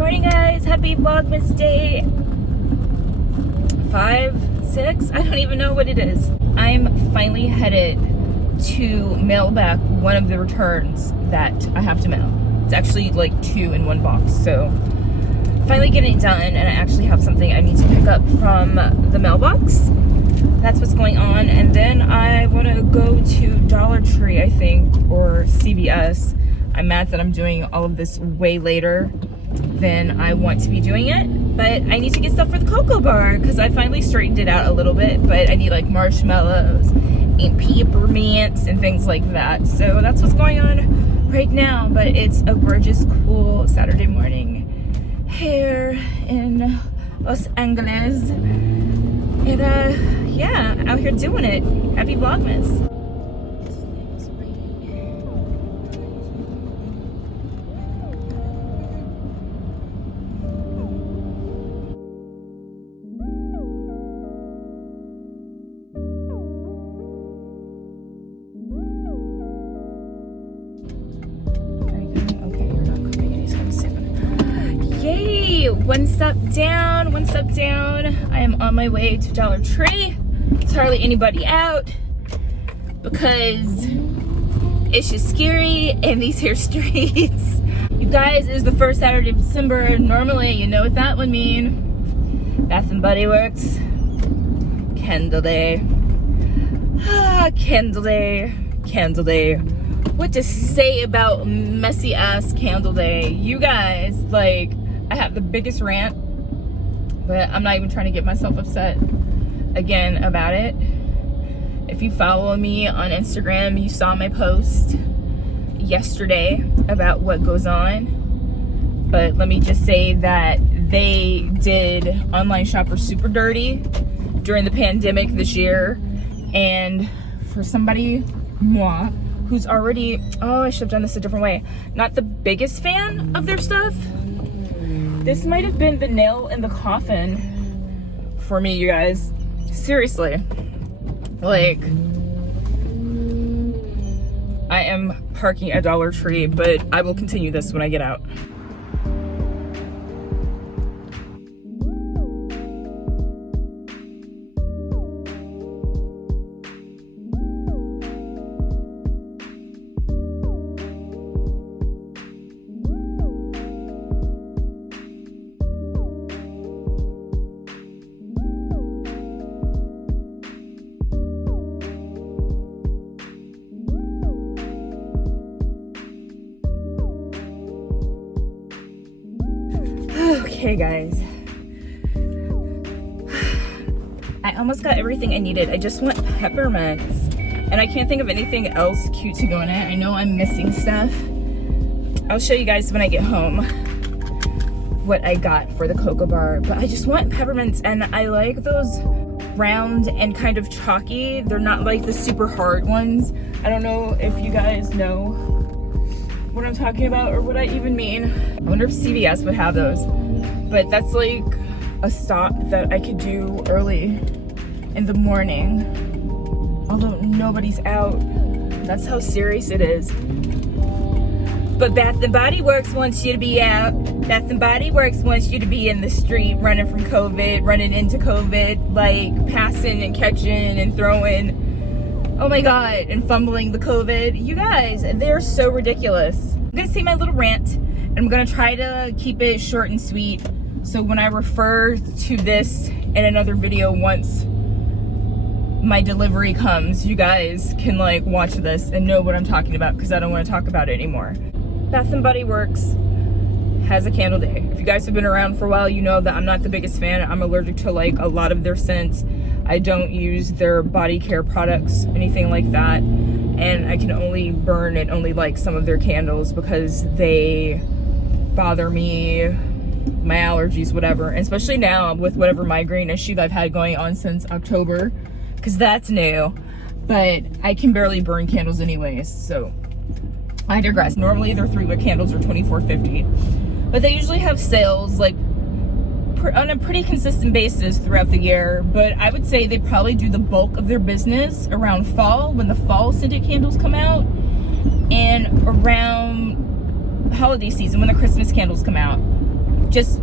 morning, guys. Happy Vlogmas day 5, 6. I don't even know what it is. I'm finally headed to mail back one of the returns that I have to mail. It's actually like 2 in one box, so finally getting it done, and I actually have something I need to pick up from the mailbox. That's what's going on. And then I want to go to Dollar Tree, I think, or CVS. I'm mad that I'm doing all of this way later than I want to be doing it, but I need to get stuff for the cocoa bar because I finally straightened it out a little bit, but I need like marshmallows and peppermints and things like that. So that's what's going on right now, but it's a gorgeous, cool Saturday morning here in Los Angeles. And yeah, out here doing it. Happy Vlogmas. Yay! One step down, one step down. I am on my way to Dollar Tree. There's hardly anybody out because it's just scary in these here streets. You guys, it is the first Saturday of December. Normally, you know what that would mean. Bath and Body Works. Candle Day. Candle Day. Candle Day. What to say about messy ass Candle Day? You guys, like, I have the biggest rant, but I'm not even trying to get myself upset again about it. If you follow me on Instagram, you saw my post yesterday about what goes on. But let me just say that they did online shoppers super dirty during the pandemic this year. And for somebody, moi, who's already, oh, I should have done this a different way, not the biggest fan of their stuff, this might have been the nail in the coffin for me, you guys. Seriously. Like, I am parking at Dollar Tree, but I will continue this when I get out. Okay, guys, I almost got everything I needed. I just want peppermints, and I can't think of anything else cute to go in it. I know I'm missing stuff. I'll show you guys when I get home what I got for the cocoa bar, but I just want peppermints, and I like those round and kind of chalky. They're not like the super hard ones. I don't know if you guys know what I'm talking about or what I even mean. I wonder if CVS would have those, but that's like a stop that I could do early in the morning, although nobody's out. That's how serious it is. But Bath and Body Works wants you to be out. Bath and Body Works wants you to be in the street running from COVID, running into COVID, like passing and catching and throwing, oh my God, and fumbling the COVID. You guys, they're so ridiculous. I'm gonna say my little rant, and I'm gonna try to keep it short and sweet. So when I refer to this in another video once my delivery comes, you guys can like watch this and know what I'm talking about, because I don't want to talk about it anymore. Bath and Body Works has a candle day. If you guys have been around for a while, you know that I'm not the biggest fan. I'm allergic to like a lot of their scents. I don't use their body care products, anything like that. And I can only burn and only like some of their candles because they bother me, my allergies, whatever. And especially now with whatever migraine issue that I've had going on since October, because that's new. But I can barely burn candles anyways, so I digress. Normally their 3-wick candles are $24.50, but they usually have sales like on a pretty consistent basis throughout the year. But I would say they probably do the bulk of their business around fall, when the fall scented candles come out, and around holiday season when the Christmas candles come out. just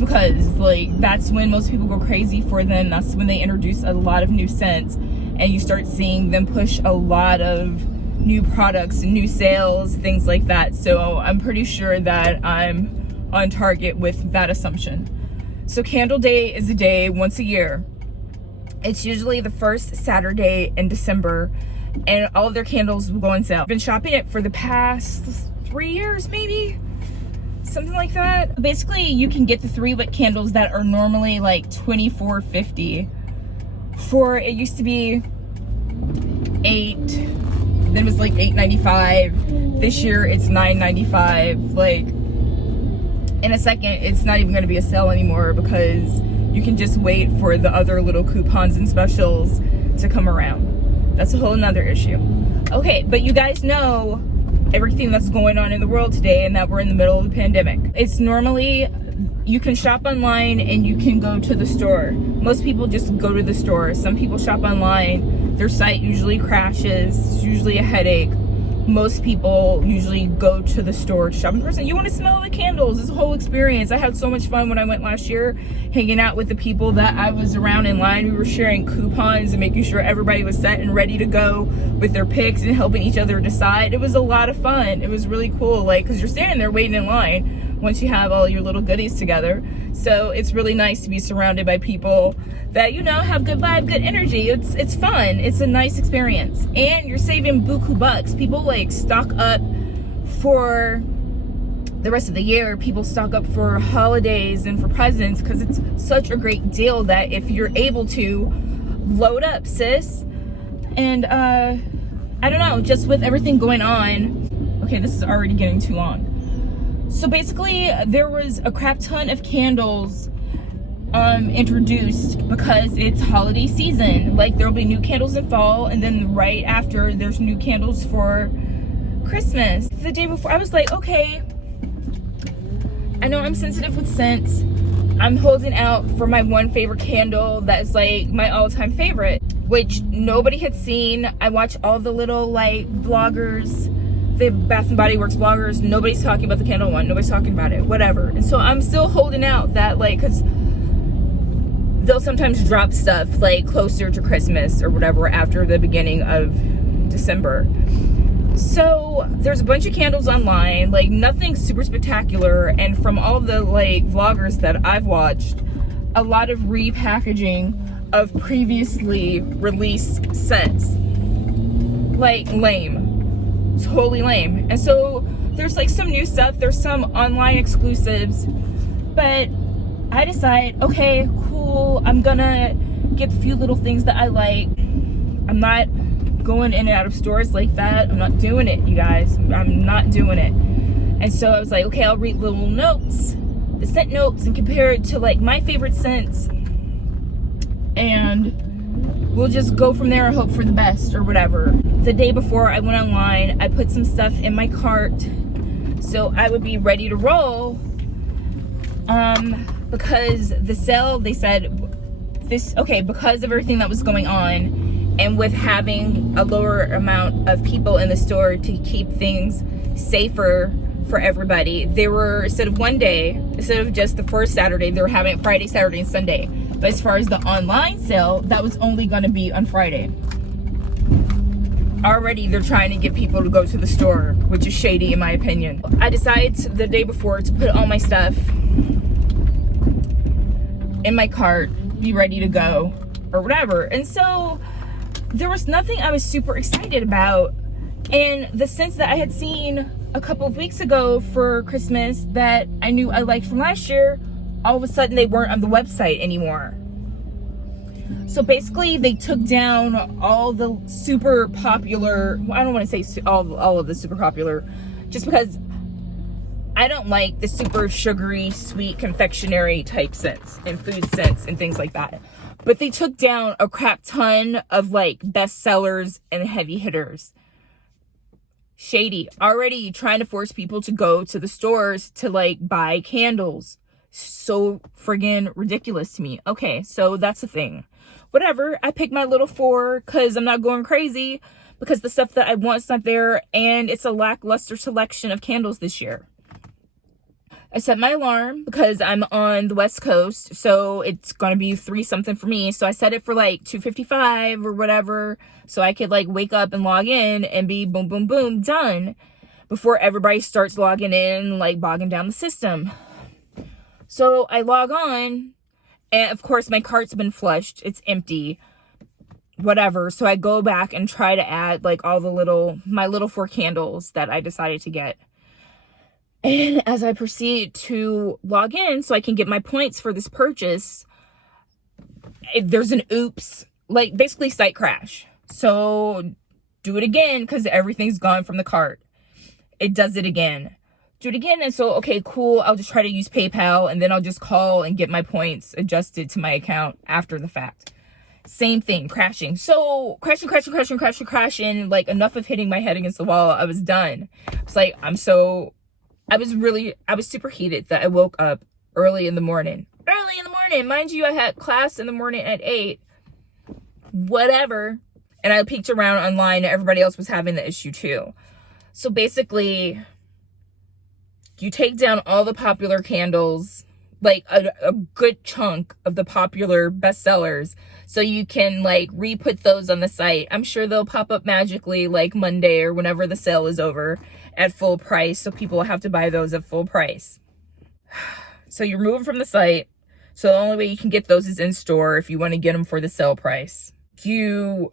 because, like, that's when most people go crazy for them. That's when they introduce a lot of new scents, and you start seeing them push a lot of new products and new sales, things like that. So I'm pretty sure that I'm on target with that assumption. So Candle Day is a day once a year. It's usually the first Saturday in December, and all of their candles will go on sale. I've been shopping it for the past 3 years, maybe, something like that. Basically, you can get the 3-wick candles that are normally like $24.50 for, it used to be $8, then it was like $8.95. This year it's $9.95. Like, in a second, it's not even going to be a sale anymore, because you can just wait for the other little coupons and specials to come around. That's a whole nother issue. Okay, but you guys know everything that's going on in the world today, and that we're in the middle of the pandemic. It's normally, you can shop online and you can go to the store. Most people just go to the store. Some people shop online. Their site usually crashes. It's usually a headache. Most people usually go to the store to shop in person. You want to smell the candles. It's a whole experience. I had so much fun when I went last year, hanging out with the people that I was around in line. We were sharing coupons and making sure everybody was set and ready to go with their picks and helping each other decide. It was a lot of fun. It was really cool, like, because you're standing there waiting in line once you have all your little goodies together. So it's really nice to be surrounded by people that, you know, have good vibe, good energy. It's fun. It's a nice experience, and you're saving buku bucks. People like stock up for the rest of the year. People stock up for holidays and for presents, because it's such a great deal that if you're able to, load up, sis. And I don't know, just with everything going on. Okay, this is already getting too long. So basically, there was a crap ton of candles introduced because it's holiday season. Like, there'll be new candles in fall, and then right after there's new candles for Christmas. The day before, I was like, okay, I know I'm sensitive with scents. I'm holding out for my one favorite candle that's like my all-time favorite, which nobody had seen. I watch all the little like vloggers, the Bath and Body Works vloggers. Nobody's talking about the candle one. Nobody's talking about it, whatever. And so I'm still holding out that, like, because they'll sometimes drop stuff like closer to Christmas or whatever after the beginning of December. So there's a bunch of candles online, like nothing super spectacular, and from all the like vloggers that I've watched, a lot of repackaging of previously released scents. Like, lame. Totally lame. And so there's like some new stuff, there's some online exclusives, but I decide, okay, cool, I'm gonna get a few little things that I like. I'm not going in and out of stores like that. I'm not doing it, you guys. I'm not doing it. And so I was like, okay, I'll read little notes, the scent notes, and compare it to like my favorite scents, and we'll just go from there and hope for the best or whatever. The day before I went online, I put some stuff in my cart so I would be ready to roll, because the sale, they said this, okay, because of everything that was going on, and with having a lower amount of people in the store to keep things safer for everybody, they were, instead of one day, instead of just the first Saturday, they were having it Friday, Saturday, and Sunday. But as far as the online sale, that was only going to be on Friday. Already they're trying to get people to go to the store, which is shady in my opinion. I decided the day before to put all my stuff in my cart, be ready to go or whatever. And so there was nothing I was super excited about. And the scents that I had seen a couple of weeks ago for Christmas that I knew I liked from last year, all of a sudden they weren't on the website anymore. So basically they took down all the super popular, well, I don't want to say all of the super popular, just because I don't like the super sugary, sweet, confectionery type scents and food scents and things like that. But they took down a crap ton of like bestsellers and heavy hitters. Shady. Already trying to force people to go to the stores to like buy candles. So friggin' ridiculous to me. Okay, so that's the thing. Whatever, I picked my little 4 because I'm not going crazy, because the stuff that I want's not there, and it's a lackluster selection of candles this year. I set my alarm because I'm on the West Coast, so it's gonna be 3 something for me. So I set it for like 2:55 or whatever, so I could like wake up and log in and be boom, boom, boom, done before everybody starts logging in, like bogging down the system. So I log on, and of course my cart's been flushed. It's empty, whatever. So I go back and try to add like all the my little 4 candles that I decided to get. And as I proceed to log in so I can get my points for this purchase, there's an oops, like basically site crash. So do it again because everything's gone from the cart. It does it again. Do it again. And so, okay, cool. I'll just try to use PayPal and then I'll just call and get my points adjusted to my account after the fact. Same thing, crashing. So crashing, like enough of hitting my head against the wall. I was done. It's like, I was super heated that I woke up early in the morning. Mind you, I had class in the morning at 8, whatever. And I peeked around online and everybody else was having the issue too. So basically, you take down all the popular candles, like a good chunk of the popular bestsellers, so you can like re-put those on the site. I'm sure they'll pop up magically like Monday or whenever the sale is over at full price, so people will have to buy those at full price. So you remove them from the site, so the only way you can get those is in store if you want to get them for the sale price. You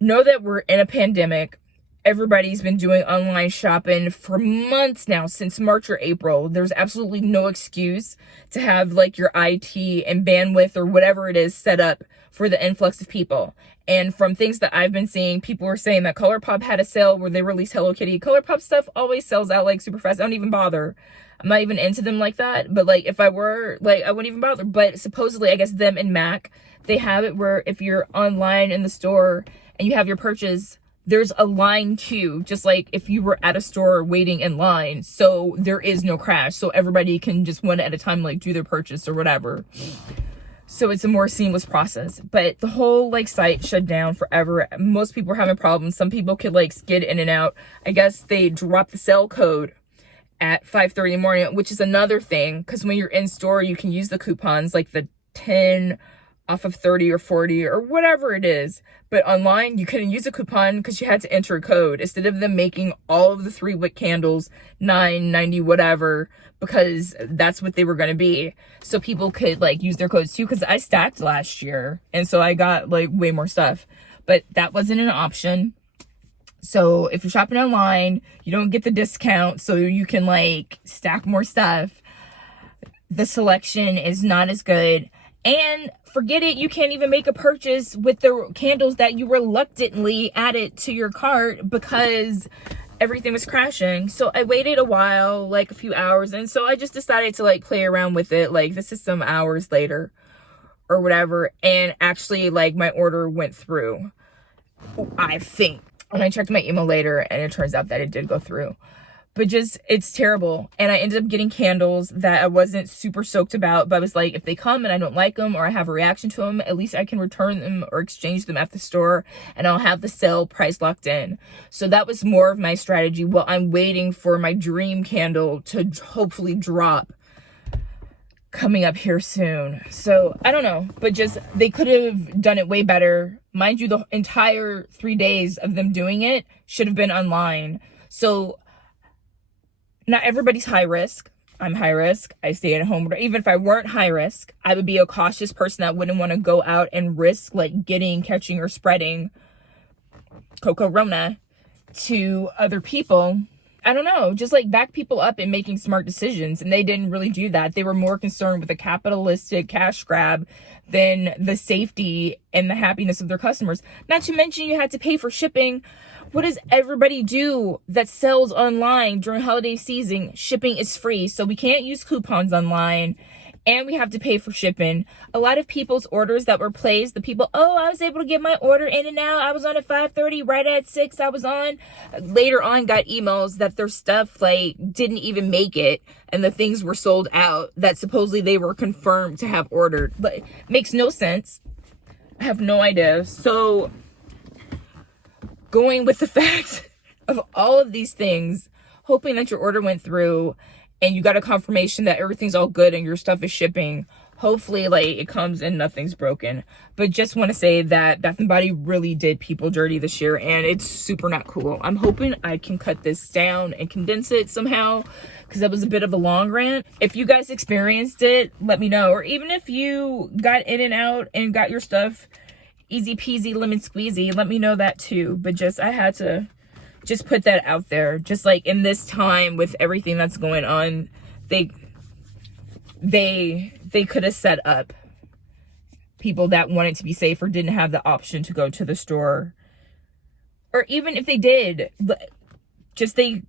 know that we're in a pandemic. Everybody's been doing online shopping for months now, since March or April. There's absolutely no excuse to have like your IT and bandwidth or whatever it is set up for the influx of people. And from things that I've been seeing, people are saying that ColourPop had a sale where they released Hello Kitty. ColourPop stuff always sells out like super fast. I don't even bother. I'm not even into them like that. But like if I were, like I wouldn't even bother. But supposedly, I guess them and MAC, they have it where if you're online in the store and you have your purchase, there's a line too, just like if you were at a store waiting in line. So there is no crash. So everybody can just one at a time like do their purchase or whatever. So it's a more seamless process. But the whole like site shut down forever. Most people are having problems. Some people could like skid in and out. I guess they dropped the sell code at 5:30 in the morning, which is another thing. Because when you're in store, you can use the coupons like the 10 off of 30 or 40 or whatever it is. But online, you couldn't use a coupon because you had to enter a code instead of them making all of the 3-wick candles $9.90 whatever, because that's what they were going to be. So people could like use their codes too, because I stacked last year and so I got like way more stuff, but that wasn't an option. So if you're shopping online, you don't get the discount so you can like stack more stuff. The selection is not as good. And forget it, you can't even make a purchase with the candles that you reluctantly added to your cart because everything was crashing. So I waited a while, like a few hours, and so I just decided to like play around with it. Like this is some hours later or whatever, and actually like my order went through, I think. And I checked my email later and it turns out that it did go through. But just, it's terrible. And I ended up getting candles that I wasn't super stoked about, but I was like, if they come and I don't like them or I have a reaction to them, at least I can return them or exchange them at the store and I'll have the sale price locked in. So that was more of my strategy while I'm waiting for my dream candle to hopefully drop coming up here soon. So I don't know, but just, they could have done it way better. Mind you, the entire 3 days of them doing it should have been online. So not everybody's high risk. I'm high risk. I stay at home. Even if I weren't high risk, I would be a cautious person that wouldn't want to go out and risk like catching or spreading Rona to other people. I don't know, just like back people up in making smart decisions. And they didn't really do that. They were more concerned with a capitalistic cash grab than the safety and the happiness of their customers. Not to mention you had to pay for shipping. What does everybody do that sells online during holiday season? Shipping is free, so we can't use coupons online, and we have to pay for shipping. A lot of people's orders that were placed, the people, oh, I was able to get my order in and out. I was on at 5:30, right at 6 I was on. Later on got emails that their stuff like didn't even make it, and the things were sold out that supposedly they were confirmed to have ordered. But makes no sense. I have no idea. So going with the fact of all of these things, hoping that your order went through, and you got a confirmation that everything's all good and your stuff is shipping, hopefully like it comes and nothing's broken. But just want to say that Bath and Body really did people dirty this year, and it's super not cool. I'm hoping I can cut this down and condense it somehow, because that was a bit of a long rant. If you guys experienced it, let me know. Or even if you got in and out and got your stuff easy peasy lemon squeezy, let me know that too. But just, I had to just put that out there. Just like in this time with everything that's going on, they could have set up people that wanted to be safe or didn't have the option to go to the store. Or even if they did, just they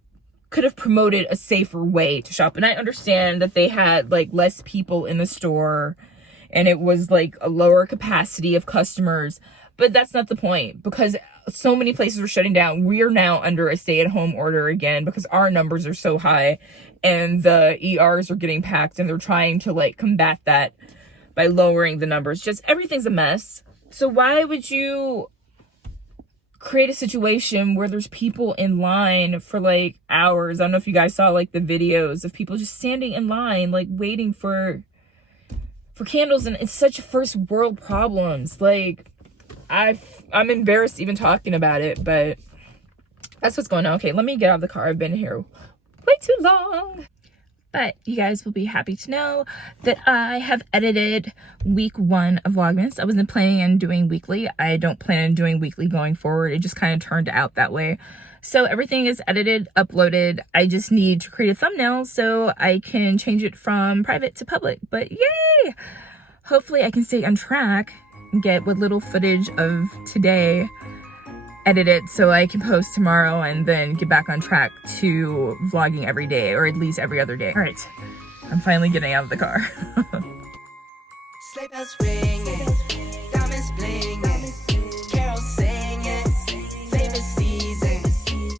could have promoted a safer way to shop. And I understand that they had like less people in the store and it was like a lower capacity of customers, but that's not the point, because so many places are shutting down. We are now under a stay-at-home order again because our numbers are so high and the ERs are getting packed, and they're trying to like combat that by lowering the numbers. Just everything's a mess. So why would you create a situation where there's people in line for like hours? I don't know if you guys saw like the videos of people just standing in line like waiting for candles, and it's such first world problems. Like I'm embarrassed even talking about it, but that's what's going on. Okay, let me get out of the car. I've been here way too long. But you guys will be happy to know that I have edited week 1 of Vlogmas. I wasn't planning on doing weekly. I don't plan on doing weekly going forward. It just kind of turned out that way. So everything is edited, uploaded. I just need to create a thumbnail so I can change it from private to public. But yay! Hopefully I can stay on track and get what little footage of today edited so I can post tomorrow and then get back on track to vlogging every day, or at least every other day. All right, I'm finally getting out of the car. Sleigh bells ringing, diamonds bling.